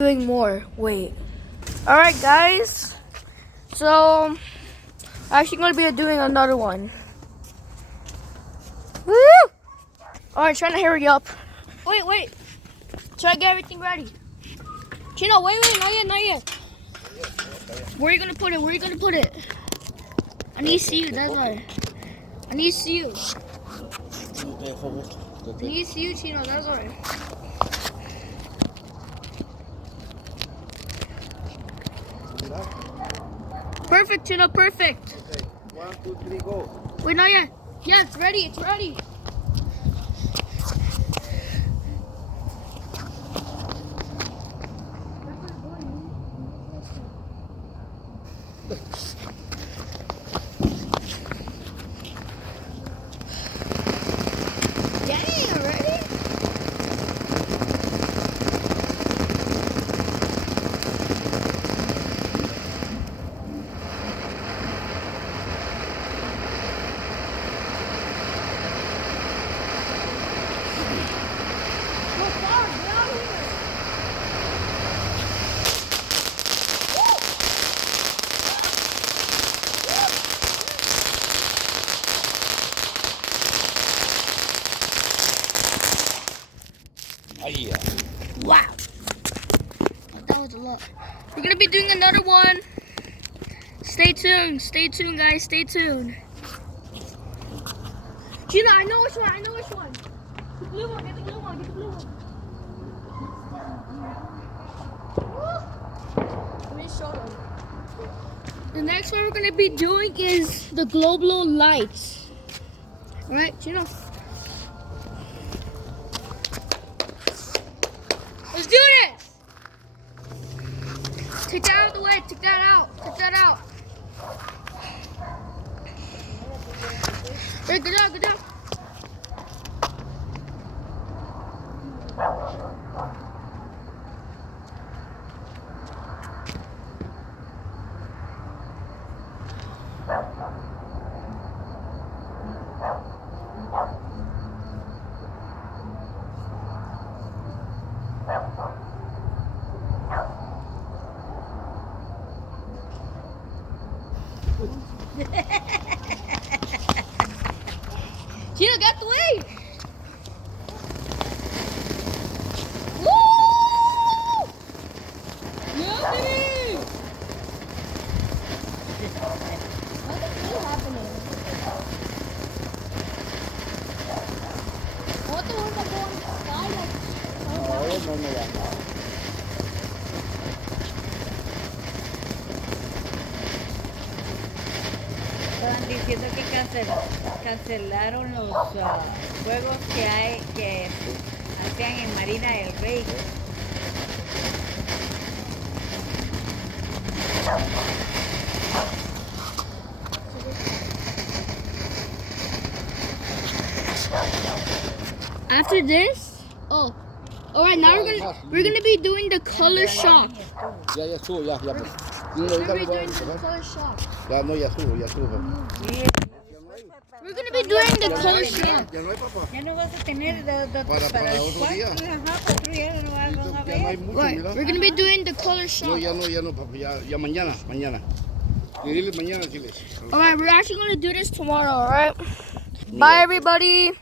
Doing more. Wait. Alright, guys. So, actually going to be doing another one. Woo! Alright, trying to hurry up. Wait. Try to get everything ready. Chino, wait, not yet. Where are you going to put it? I need to see you, that's why. I need to see you, Chino, that's why. Perfect, Chino, perfect. Okay, 1, 2, 3, go. Wait, not yet. Yeah, it's ready. Dang, ready? Wow. That was a lot. We're going to be doing another one. Stay tuned, guys. Stay tuned. Gina, I know which one. The blue one. Get the blue one. Let me show them. The next one we're going to be doing is the glow lights. All right, Gina. Let's do this! Take that out of the way. Take that out. Hey, good job. Gina, get the way! Woo! Yeah, baby! What is happening? What the ones that go in the sky? No. Estaban diciendo que cancelaron los juegos que hacían en Marina del Rey. After this, alright, now we're gonna be doing the color shock. Ya estuvo, ya. Pues. We're gonna be doing the color shock. Ya estuvo. We're gonna be doing the color shock. Ya no hay, papá. Ya no vas a tener Para el otro día. otro día no vas a Ya no hay ver. mucho, Right, mira. we're gonna be doing the color shock. Ya no, papá. Ya mañana. Y dile mañana, diles. Alright, we're actually gonna do this tomorrow, alright? Bye, everybody.